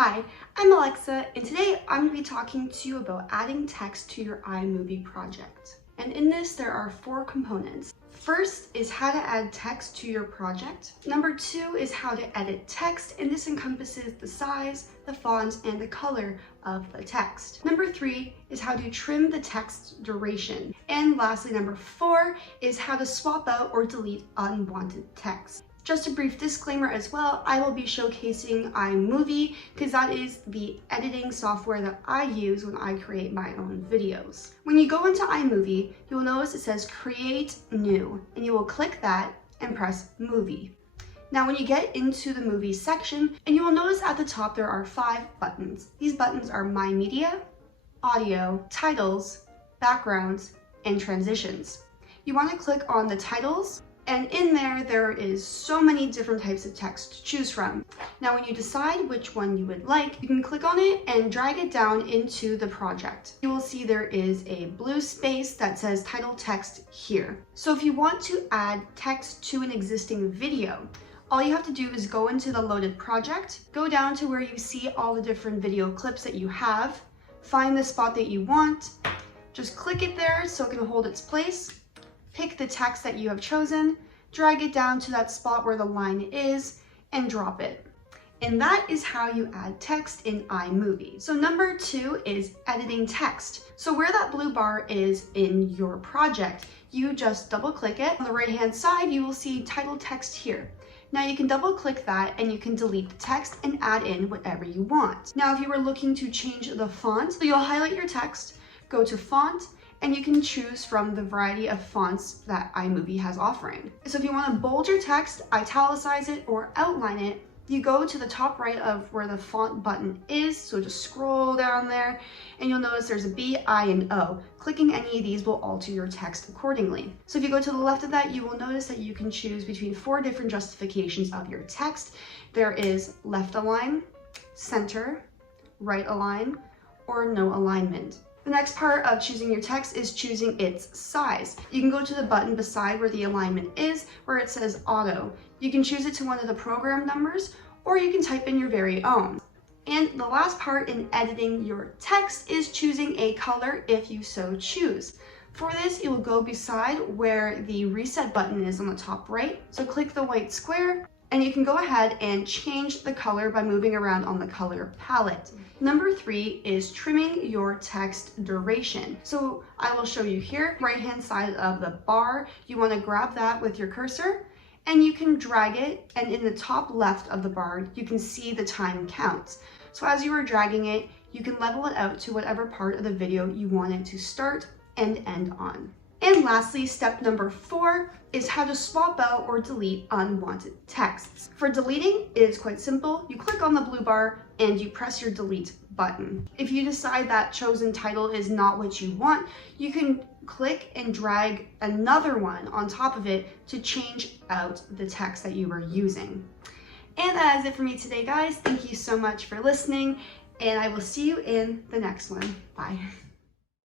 Hi, I'm Alexa, and today I'm going to be talking to you about adding text to your iMovie project. And in this, there are 4 components. First is how to add text to your project. Number 2 is how to edit text, and this encompasses the size, the font, and the color of the text. Number 3 is how to trim the text duration. And lastly, number 4 is how to swap out or delete unwanted text. Just a brief disclaimer as well, I will be showcasing iMovie because that is the editing software that I use when I create my own videos. When you go into iMovie, you'll notice it says Create New, and you will click that and press Movie. Now when you get into the movie section, and you will notice at the top there are 5 buttons. These buttons are My Media, Audio, Titles, Backgrounds, and Transitions. You want to click on the titles, and in there is so many different types of text to choose from. Now when you decide which one you would like, you can click on it and drag it down into the project. You will see there is a blue space that says title text here. So if you want to add text to an existing video, all you have to do is go into the loaded project, go down to where you see all the different video clips that you have, find the spot that you want, just click it there so it can hold its place. Pick the text that you have chosen, drag it down to that spot where the line is, and drop it. And that is how you add text in iMovie. So number 2 is editing text. So where that blue bar is in your project, you just double click it. On the right hand side, you will see title text here. Now you can double click that and you can delete the text and add in whatever you want. Now if you were looking to change the font, so you'll highlight your text, go to font, and you can choose from the variety of fonts that iMovie has offering. So if you want to bold your text, italicize it, or outline it, you go to the top right of where the font button is, so just scroll down there, and you'll notice there's a B, I, and O. Clicking any of these will alter your text accordingly. So if you go to the left of that, you will notice that you can choose between 4 different justifications of your text. There is left align, center, right align, or no alignment. The next part of choosing your text is choosing its size. You can go to the button beside where the alignment is, where it says auto. You can choose it to one of the program numbers, or you can type in your very own. And the last part in editing your text is choosing a color if you so choose. For this, you will go beside where the reset button is on the top right. So click the white square, and you can go ahead and change the color by moving around on the color palette. Number 3 is trimming your text duration. So I will show you here, right hand side of the bar, you want to grab that with your cursor and you can drag it, and in the top left of the bar, you can see the time counts. So as you are dragging it, you can level it out to whatever part of the video you want it to start and end on. And lastly, step number 4 is how to swap out or delete unwanted texts. For deleting, it is quite simple. You click on the blue bar and you press your delete button. If you decide that chosen title is not what you want, you can click and drag another one on top of it to change out the text that you were using. And that is it for me today, guys. Thank you so much for listening, and I will see you in the next one. Bye.